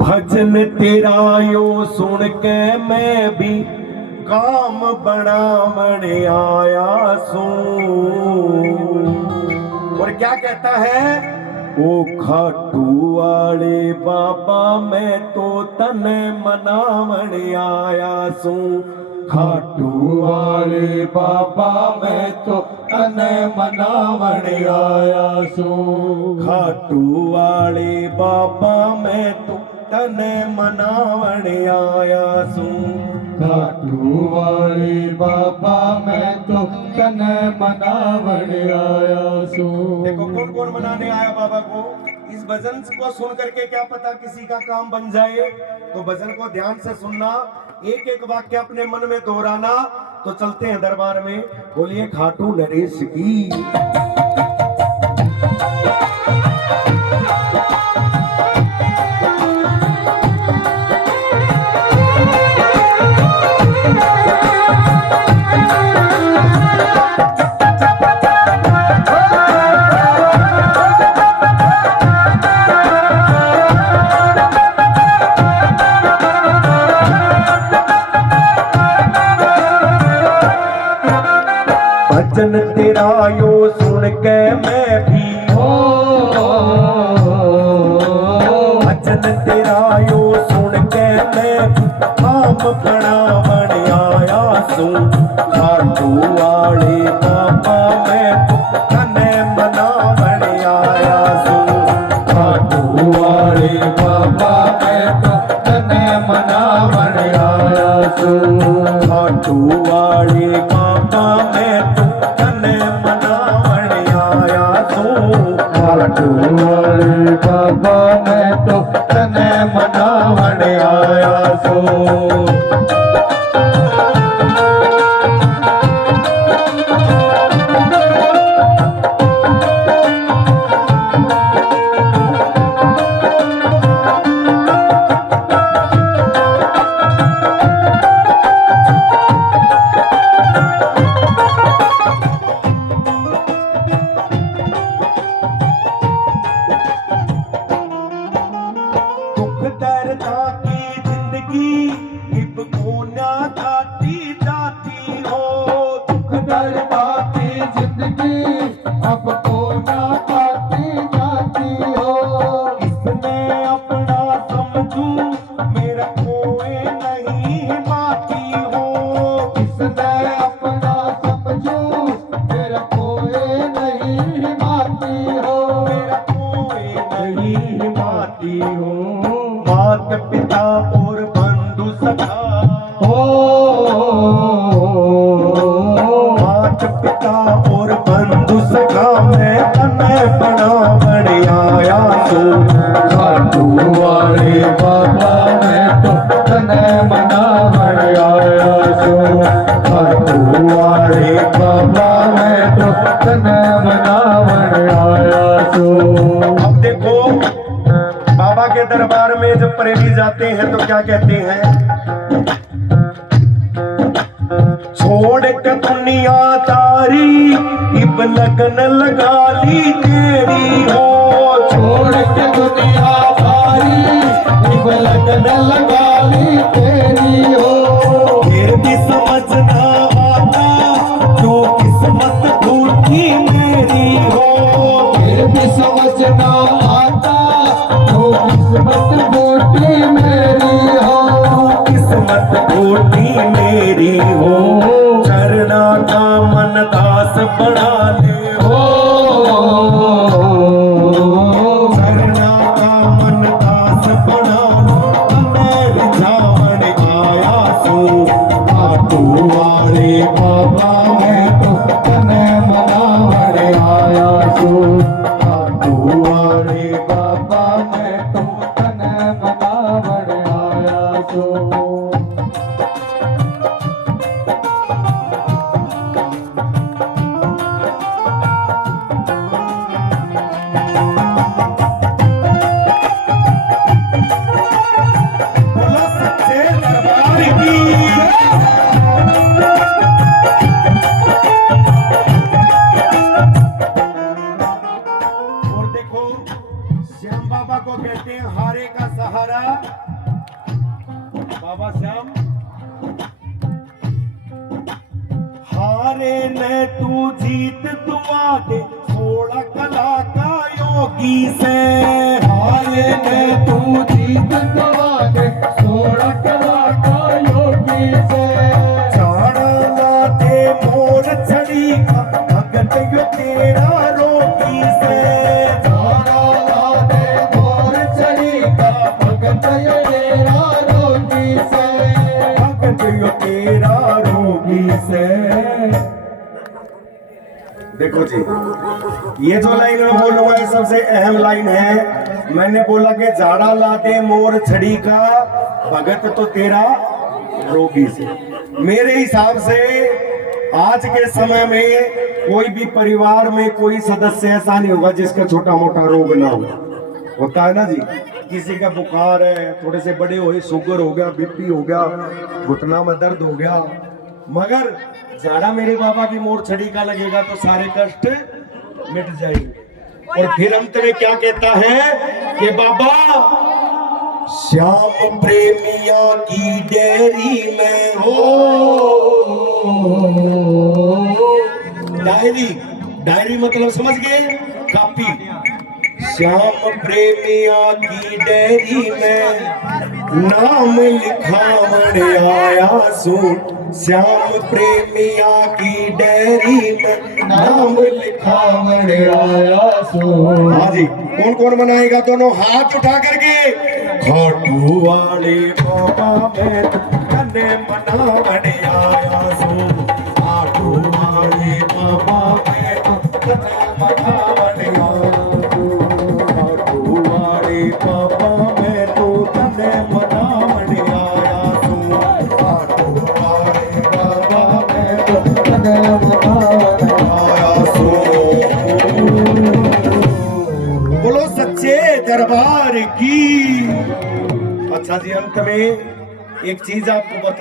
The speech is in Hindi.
भजन तेरा यो सुन के मैं भी काम बनावण आया सूं। और क्या कहता है? ओ खाटू वाले बाबा मैं तो तने मनावण आया सूं। खाटू वाले बाबा मैं तो तने मनावण आया सूं। खाटू वाले बाबा मैं तो तने मनावण आया सूं। खाटू वाले बाबा मैं तो तने मनावण आया सूं। देखो कौन कौन मनाने आया बाबा को। इस भजन को सुन करके क्या पता किसी का काम बन जाए। तो भजन को ध्यान से सुनना, एक एक वाक्य अपने मन में दोहराना। तो चलते हैं दरबार में। बोलिए खाटू नरेश की। भजन तेरा यो सुन के मैं भी भजन तेरा यो सुन के मैं काम बनावण आया सूं। खाटू वाले बाबा मैं तो तने मनावण आया सूं। खाटू वाले बाबा मैं तो तने मनावण आया सूं। खाटू वाले बाबा मैं तो तने मनावण आया सूं। खाटू वाले बाबा मैं तो तने मनावण आया सूं। दुख दर्दा की जिंदगी इब कोना जाती जाती हो। दुख दर्दा की जिंदगी अब को ना पाती जाती हो। इसमें अपना समझू मेरा कोई नहीं बाकी हो। इसने अपना समझू मेरा कोई नहीं माती हो। मेरा कोई नहीं बाकी हो। हो मात पिता और बंधु सखा मात पिता और बंधु सखा मैं तने बनावण आया सूं। खाटू वाले बाबा मैं तो तने मनावण आया सूं। खाटू वाले बाबा मैं तो तने मनावण आया सूं। अब देखो बाबा के दरबार में जब प्रेमी जाते हैं तो क्या कहते हैं? छोड़ के दुनियादारी इब लगन लगा ली तेरी हो। छोड़ के दुनिया सारी इब लगन लगा ली तेरी हो। फिर भी समझ ना आता जो किस्मत टूटी मेरी हो। फिर भी समझ ना आता तो किस्मत बूटी मेरी हो। किस्मत टूटी मेरी हो। चरना का मन दास बना ले हो। चरना का मन दास बना लो मैं रिझावण आया सूं। खाटू वाले बाबा मैं तो तने मनावण आया सूं। खाटू वाले बाबा मैं तो तने मनावण आया सूं। बोला सच्चे दरबार की। बाबा को कहते हैं हारे का सहारा। बाबा श्याम, हारे ने तू जीत दुआ दे 16 कला का योगी से। हारे ने तू जीत गवा दे 16 कला का योगी से। चाड़ा दे मोर छड़ी का भगत यो तेरा रोगी से। चाड़ा दे मोर छड़ी का भगत यो तेरा रोगी से। भगत यो तेरा रोगी से। देखो जी, ये जो लाइन मैं बोलूंगा ये सबसे अहम लाइन है। मैंने बोला कि झाड़ा ला दे मोर छड़ी का भगत तो तेरा रोगी से। मेरे हिसाब से आज के समय में कोई भी परिवार में कोई सदस्य ऐसा नहीं होगा जिसका छोटा मोटा रोग ना हो। होता है ना जी, किसी का बुखार है, थोड़े से बड़े हुए शुगर हो गया, बीपी हो गया, घुटना में दर्द हो गया, मगर झाड़ा मेरे बाबा की मोर छड़ी का लगेगा तो सारे कष्ट मिट जाएंगे। और फिर अंत में क्या कहता है कि बाबा श्याम प्रेमिया की डेयरी में हो। डायरी मतलब समझ गए, कॉपी। श्याम प्रेमिया की डेयरी में नाम लिखावण आया सू। श्याम प्रेमिया की डेयरी में नाम लिखावण आया सू। हाँ जी, कौन कौन बनाएगा? दोनों हाथ उठा करके। खाटू वाले बाबा में कन्ने मनावण आया सू। खाटू वाले बाबा में कन्ने मनावण आया सू। खाटू वाले बाबा में तो कन्ने मनावण आया सू। खाटू वाले बाबा में तो कन्ने मनावण आया सू। बोलो सच्चे दरबार की। अच्छा जी, अंत में एक चीज आपको बता